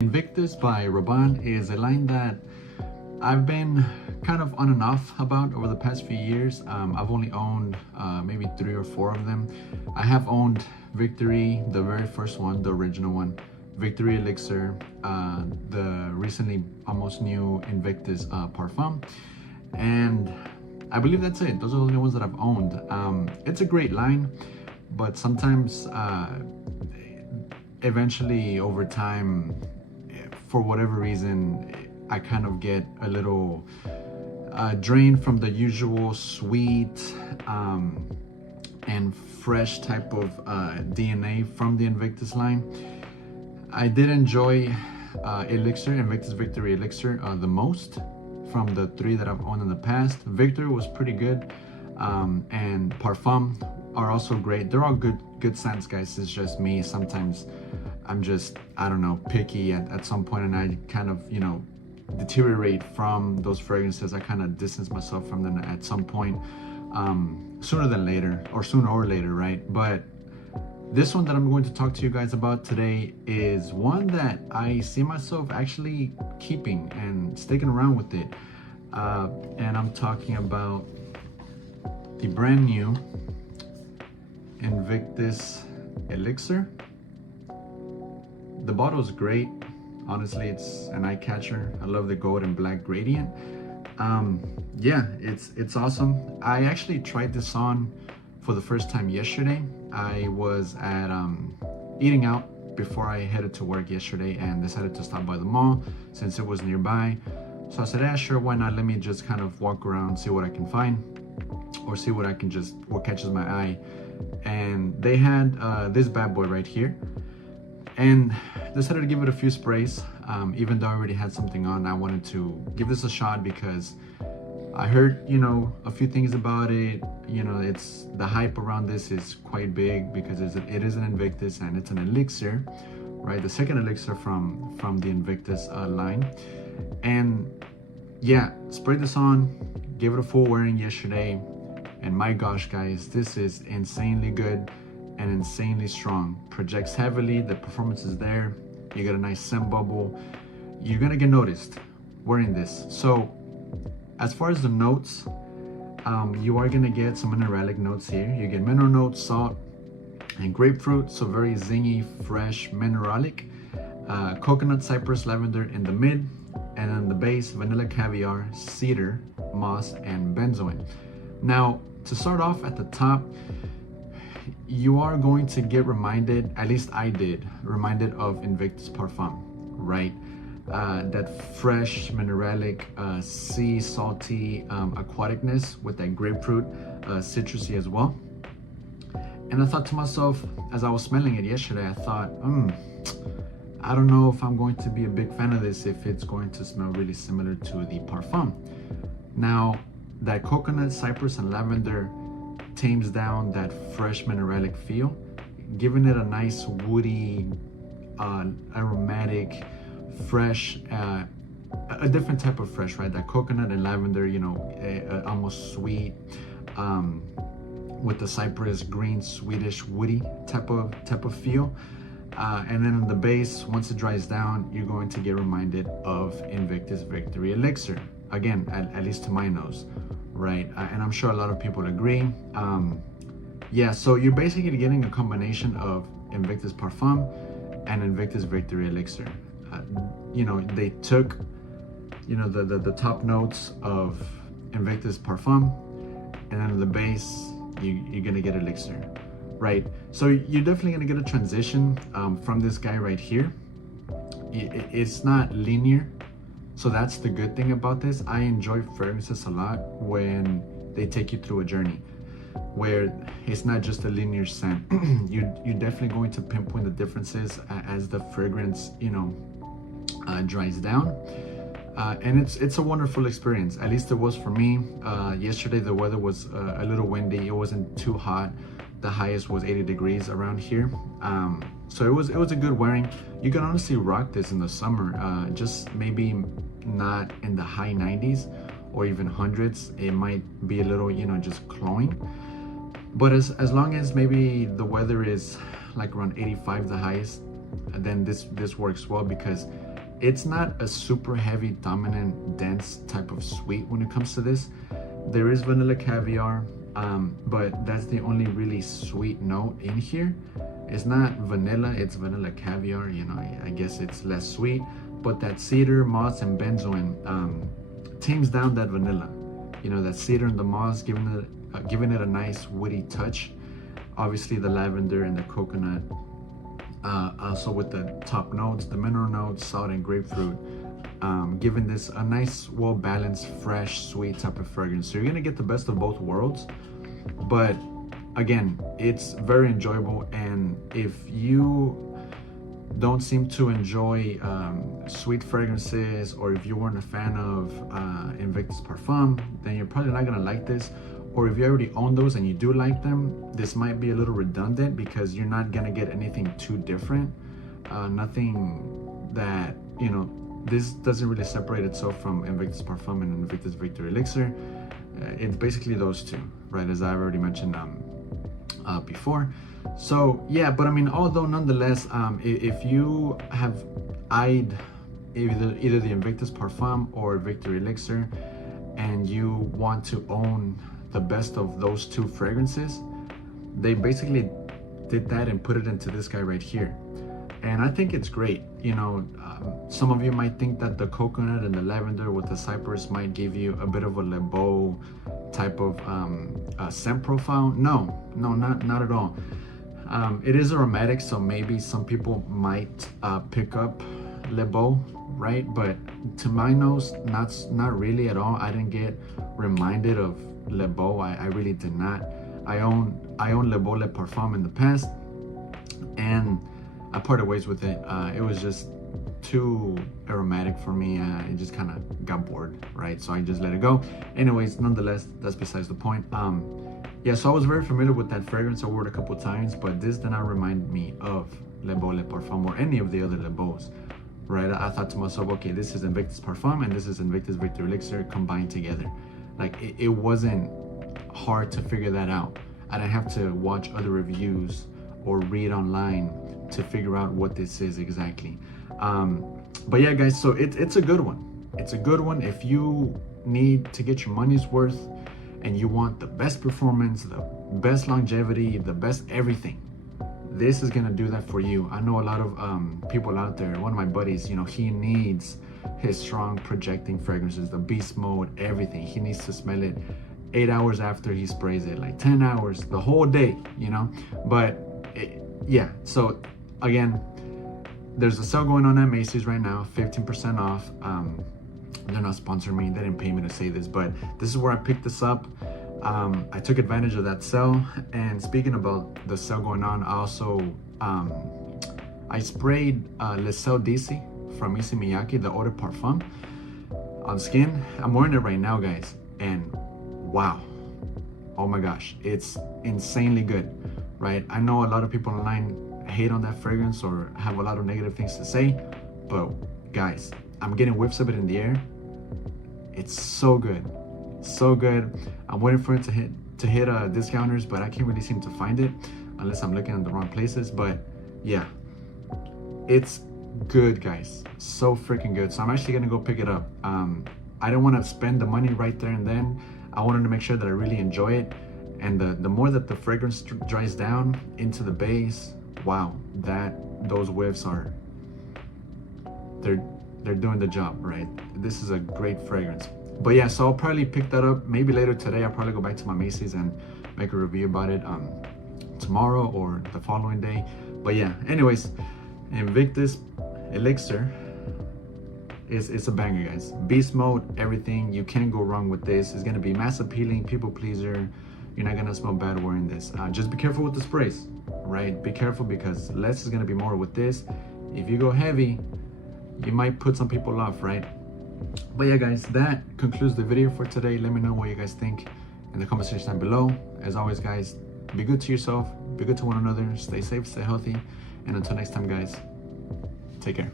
Invictus by Raban is a line that I've been kind of on and off about over the past few years. I've only owned maybe 3 or 4 of them. I have owned Victory, the very first one, the original one, Victory Elixir, the recently almost new Invictus Parfum, and I believe that's it. Those are the only ones that I've owned. It's a great line, but sometimes eventually over time, for whatever reason, I kind of get a little drained from the usual sweet and fresh type of DNA from the Invictus line. I did enjoy Invictus Victory Elixir the most from the 3 that I've owned in the past. Victory was pretty good, and Parfum are also great. They're all good scents, guys. It's just me. Sometimes I'm just, I don't know, picky at some point, and I kind of, deteriorate from those fragrances. I kind of distance myself from them at some point, sooner or later, right? But this one that I'm going to talk to you guys about today is one that I see myself actually keeping and sticking around with it. And I'm talking about the brand new Invictus Elixir. The bottle is great. Honestly, it's an eye catcher. I love the gold and black gradient. Yeah, it's awesome. I actually tried this on for the first time yesterday. I was at eating out before I headed to work yesterday and decided to stop by the mall since it was nearby. So I said, yeah, sure, why not? Let me just kind of walk around, see what I can find, or see what catches my eye. And they had this bad boy right here, and decided to give it a few sprays. Even though I already had something on, I wanted to give this a shot because I heard, a few things about it. It's the hype around this is quite big because it is an Invictus and it's an elixir, right? The second elixir from the Invictus line. And yeah, sprayed this on, gave it a full wearing yesterday, and my gosh, guys, this is insanely good and insanely strong. Projects heavily, the performance is there. You get a nice scent bubble. You're gonna get noticed wearing this. So as far as the notes, you are gonna get some mineralic notes here. You get mineral notes, salt, and grapefruit, so very zingy, fresh, mineralic. Coconut, cypress, lavender in the mid, and then the base, vanilla, caviar, cedar, moss, and benzoin. Now, to start off at the top, you are going to get reminded, at least I did, reminded of Invictus Parfum, right? That fresh, mineralic, sea salty aquaticness with that grapefruit, citrusy as well. And I thought to myself, as I was smelling it yesterday, I thought, I don't know if I'm going to be a big fan of this if it's going to smell really similar to the Parfum. Now, that coconut, cypress, and lavender tames down that fresh mineralic feel, giving it a nice woody, aromatic, fresh, a different type of fresh, right? That coconut and lavender, almost sweet, with the cypress, green, sweetish, woody type of feel. And then on the base, once it dries down, you're going to get reminded of Invictus Victory Elixir. Again, at least to my nose, right? And I'm sure a lot of people agree. Yeah, so you're basically getting a combination of Invictus Parfum and Invictus Victory Elixir. They took, the top notes of Invictus Parfum, and then on the base, you're gonna get Elixir, right? So you're definitely gonna get a transition from this guy right here. It's not linear. So that's the good thing about this. I enjoy fragrances a lot when they take you through a journey where it's not just a linear scent. You're definitely going to pinpoint the differences as the fragrance, dries down. And it's a wonderful experience. At least it was for me. Yesterday the weather was a little windy. It wasn't too hot. The highest was 80 degrees around here. So it was a good wearing. You can honestly rock this in the summer, just maybe not in the high 90s or even hundreds. It might be a little, just cloying. But as long as maybe the weather is like around 85, the highest, then this works well, because it's not a super heavy, dominant, dense type of sweet when it comes to this. There is vanilla caviar, but that's the only really sweet note in here. It's not vanilla, it's vanilla caviar. You know, I guess it's less sweet, but that cedar, moss, and benzoin tames down that vanilla. You know, that cedar and the moss giving it a nice woody touch. Obviously the lavender and the coconut, also with the top notes, the mineral notes, salt and grapefruit, giving this a nice, well-balanced, fresh, sweet type of fragrance. So you're gonna get the best of both worlds, but again, it's very enjoyable. And if you don't seem to enjoy sweet fragrances, or if you weren't a fan of Invictus Parfum, then you're probably not gonna like this. Or if you already own those and you do like them, this might be a little redundant because you're not gonna get anything too different. Nothing that, you know, this doesn't really separate itself from Invictus Parfum and Invictus Victor Elixir. It's basically those two, right, as I've already mentioned before. So yeah, but I mean, although nonetheless, if you have eyed either the Invictus Parfum or Victor Elixir, and you want to own the best of those two fragrances, they basically did that and put it into this guy right here. And I think it's great. You know, some of you might think that the coconut and the lavender with the cypress might give you a bit of a Le Beau type of scent profile. No, not at all. It is aromatic, so maybe some people might pick up Le Beau, right? But to my nose, not really at all. I didn't get reminded of Le Beau. I really did not. I own Le Beau Le Parfum in the past, and I parted ways with it. It was just too aromatic for me. It just kind of got bored, right? So I just let it go. Anyways, nonetheless, that's besides the point. Yeah, so I was very familiar with that fragrance. I wore it a couple times, but this did not remind me of Le Beau Le Parfum or any of the other Le Beaus, right? I thought to myself, okay, this is Invictus Parfum and this is Invictus Victor Elixir combined together. Like, it wasn't hard to figure that out. I didn't have to watch other reviews or read online to figure out what this is exactly. But yeah, guys, so it's a good one. It's a good one if you need to get your money's worth and you want the best performance, the best longevity, the best everything. This is gonna do that for you. I know a lot of people out there. One of my buddies, you know, he needs his strong projecting fragrances, the beast mode, everything. He needs to smell it 8 hours after he sprays it, like 10 hours, the whole day, you know. But yeah, so again, there's a sale going on at Macy's right now, 15% off. They're not sponsoring me, they didn't pay me to say this, but this is where I picked this up. I took advantage of that sale. And speaking about the sale going on, I also I sprayed Le Sel d'Issy from Issey Miyake, the Eau de Parfum, on skin. I'm wearing it right now, guys, and wow, oh my gosh, it's insanely good, right? I know a lot of people online hate on that fragrance or have a lot of negative things to say, but guys, I'm getting whiffs of it in the air. It's so good, so good. I'm waiting for it to hit discounters, but I can't really seem to find it unless I'm looking in the wrong places. But yeah, it's good, guys, so freaking good. So I'm actually gonna go pick it up. I don't want to spend the money right there and then. I wanted to make sure that I really enjoy it, and the more that the fragrance dries down into the base, wow, those whiffs are, they're doing the job, right? This is a great fragrance. But yeah, so I'll probably pick that up maybe later today. I'll probably go back to my Macy's and make a review about it tomorrow or the following day. But yeah, anyways, Invictus Elixir is a banger, guys. Beast mode, everything. You can't go wrong with this. It's gonna be mass appealing, people pleaser. You're not gonna smell bad wearing this. Just be careful with the sprays, right? Be careful, because less is gonna be more with this. If you go heavy, you might put some people off, right? But yeah, guys, that concludes the video for today. Let me know what you guys think in the comment section down below. As always, guys, be good to yourself, be good to one another, stay safe, stay healthy, and until next time, guys, take care.